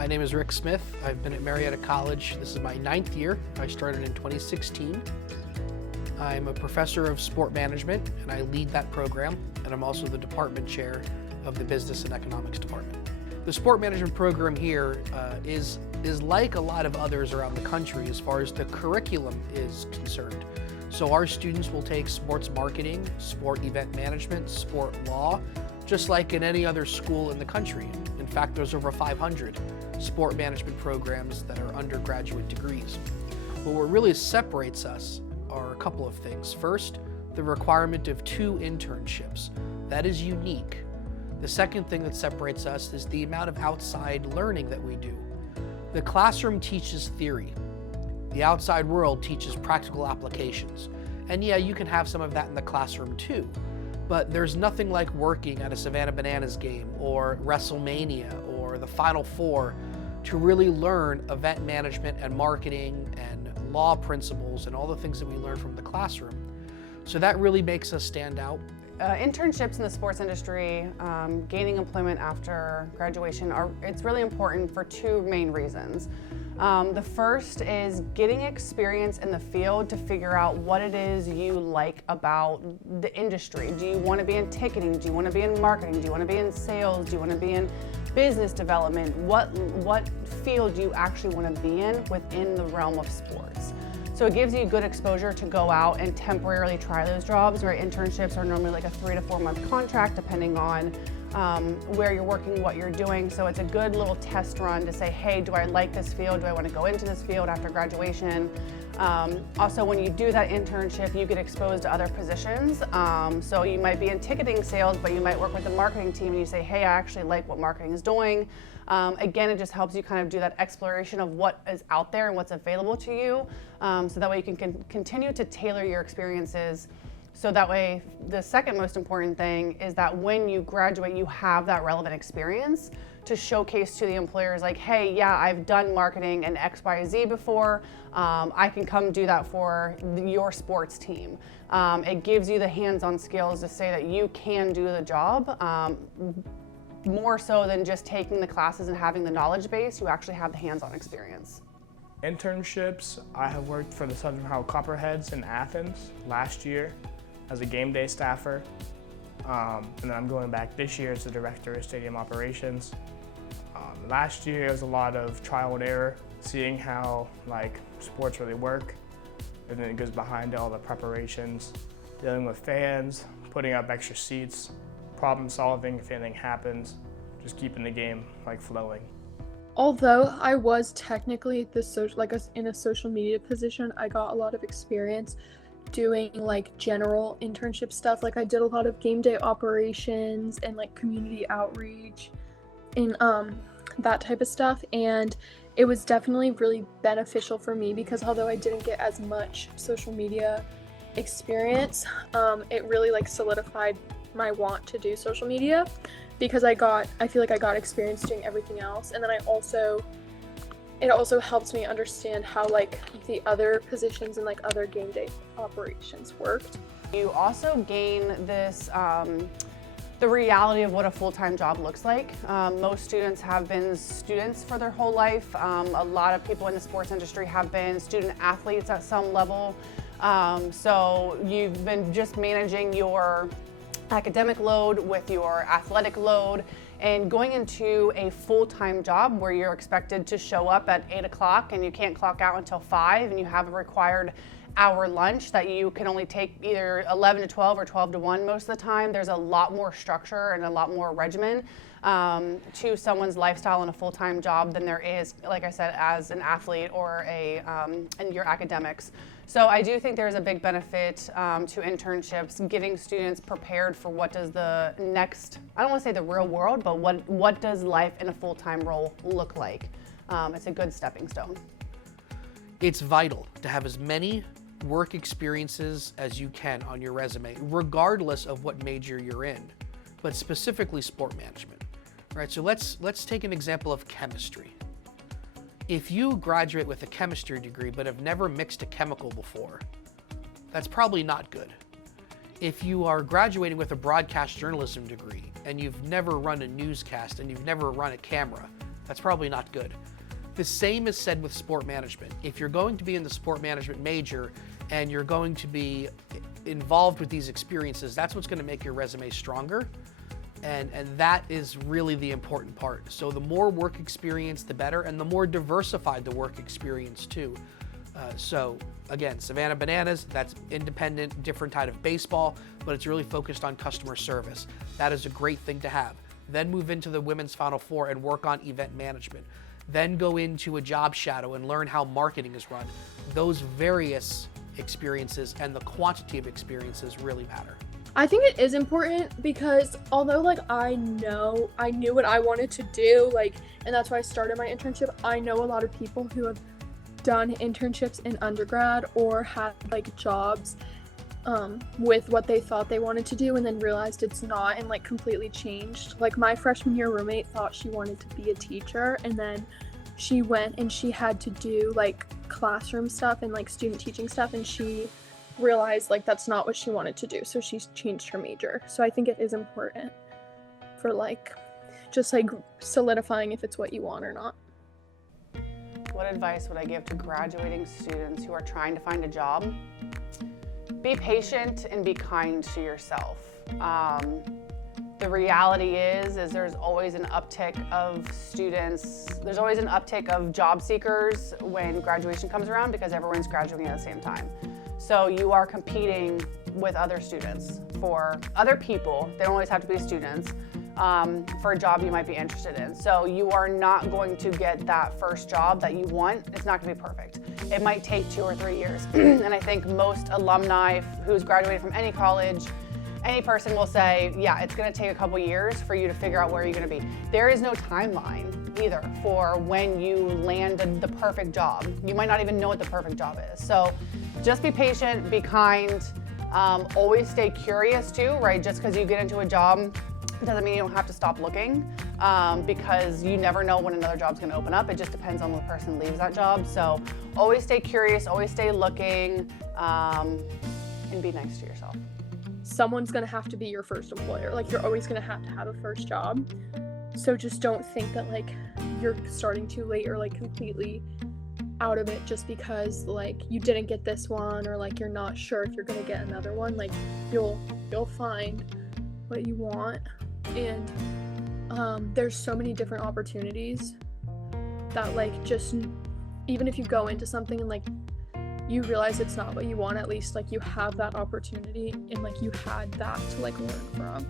My name is Rick Smith. I've been at Marietta College. This is my 9th year. I started in 2016. I'm a professor of sport management and I lead that program, and I'm also the department chair of the business and economics department. The sport management program here is like a lot of others around the country as far as the curriculum is concerned. So our students will take sports marketing, sport event management, sport law, just like in any other school in the country. In fact, there's over 500 sport management programs that are undergraduate degrees. But what really separates us are a couple of things. First, the requirement of 2 internships. That is unique. The second thing that separates us is the amount of outside learning that we do. The classroom teaches theory. The outside world teaches practical applications. And yeah, you can have some of that in the classroom too, but there's nothing like working at a Savannah Bananas game or WrestleMania or the Final Four to really learn event management and marketing and law principles and all the things that we learn from the classroom. So that really makes us stand out. Internships in the sports industry, gaining employment after graduation, it's really important for 2 main reasons. The first is getting experience in the field to figure out what it is you like about the industry. Do you want to be in ticketing? Do you want to be in marketing? Do you want to be in sales? Do you want to be in business development? What field do you actually want to be in within the realm of sports? So it gives you good exposure to go out and temporarily try those jobs, where internships are normally like a 3 to 4 month contract depending on where you're working, what you're doing. So it's a good little test run to say, hey, do I like this field? Do I want to go into this field after graduation? Also, when you do that internship, you get exposed to other positions. So you might be in ticketing sales, but you might work with the marketing team and you say, hey, I actually like what marketing is doing. Again, it just helps you kind of do that exploration of what is out there and what's available to you. So that way you can continue to tailor your experiences. So that way, the second most important thing is that when you graduate, you have that relevant experience to showcase to the employers like, hey, yeah, I've done marketing and X, Y, Z before. I can come do that for your sports team. It gives you the hands-on skills to say that you can do the job. More so than just taking the classes and having the knowledge base, you actually have the hands-on experience. Internships, I have worked for the Southern Ohio Copperheads in Athens last year as a game day staffer. And then I'm going back this year as the director of stadium operations. Last year it was a lot of trial and error, seeing how sports really work. And then it goes behind all the preparations, dealing with fans, putting up extra seats, problem solving if anything happens, just keeping the game flowing. Although I was technically in a social media position, I got a lot of experience doing general internship stuff. I did a lot of game day operations and community outreach and that type of stuff, and it was definitely really beneficial for me because although I didn't get as much social media experience, it really solidified my want to do social media because I feel like I got experience doing everything else, and then it also helped me understand how the other positions and other game day operations worked. You also gain this the reality of what a full-time job looks like. Most students have been students for their whole life. A lot of people in the sports industry have been student athletes at some level. So you've been just managing your academic load with your athletic load and going into a full-time job where you're expected to show up at 8 o'clock and you can't clock out until 5, and you have a required hour lunch that you can only take either 11 to 12 or 12 to 1 most of the time. There's a lot more structure and a lot more regimen to someone's lifestyle in a full-time job than there is, like I said, as an athlete or in your academics. So I do think there's a big benefit to internships, getting students prepared for what does the next, I don't want to say the real world, but what does life in a full-time role look like? It's a good stepping stone. It's vital to have as many work experiences as you can on your resume, regardless of what major you're in, but specifically sport management. Right, so let's take an example of chemistry. If you graduate with a chemistry degree but have never mixed a chemical before, that's probably not good. If you are graduating with a broadcast journalism degree and you've never run a newscast and you've never run a camera, That's probably not good. The same is said with sport management. If you're going to be in the sport management major and you're going to be involved with these experiences, that's what's going to make your resume stronger. And that is really the important part. So the more work experience, the better, and the more diversified the work experience too. So again, Savannah Bananas, that's independent, different type of baseball, but it's really focused on customer service. That is a great thing to have. Then move into the Women's Final Four and work on event management. Then go into a job shadow and learn how marketing is run. Those various experiences and the quantity of experiences really matter. I think it is important because although like I knew what I wanted to do, like, and that's why I started my internship, I know a lot of people who have done internships in undergrad or had like jobs with what they thought they wanted to do and then realized it's not and like completely changed. Like my freshman year roommate thought she wanted to be a teacher, and then she went and she had to do like classroom stuff and like student teaching stuff, and she realized like that's not what she wanted to do, so she's changed her major. So I think it is important for like just like solidifying if it's what you want or not. What advice would I give to graduating students who are trying to find a job? Be patient and be kind to yourself. The reality is there's always an uptick of students, there's always an uptick of job seekers when graduation comes around because everyone's graduating at the same time. So you are competing with other students for other people, they don't always have to be students, for a job you might be interested in. So you are not going to get that first job that you want. It's not gonna be perfect. It might take 2 or 3 years. And I think most alumni who's graduated from any college, any person will say, yeah, it's gonna take a couple years for you to figure out where you're gonna be. There is no timeline either for when you land the perfect job. You might not even know what the perfect job is. So just be patient, be kind, always stay curious too, right? Just because you get into a job doesn't mean you don't have to stop looking, because you never know when another job's gonna open up. It just depends on when the person leaves that job. So always stay curious, always stay looking, and be nice to yourself. Someone's gonna have to be your first employer. Like you're always gonna have a first job. So just don't think that like you're starting too late or like completely out of it just because like you didn't get this one or like you're not sure if you're gonna get another one. Like you'll find what you want, and there's so many different opportunities that like just even if you go into something and like you realize it's not what you want, at least like you have that opportunity and like you had that to like learn from.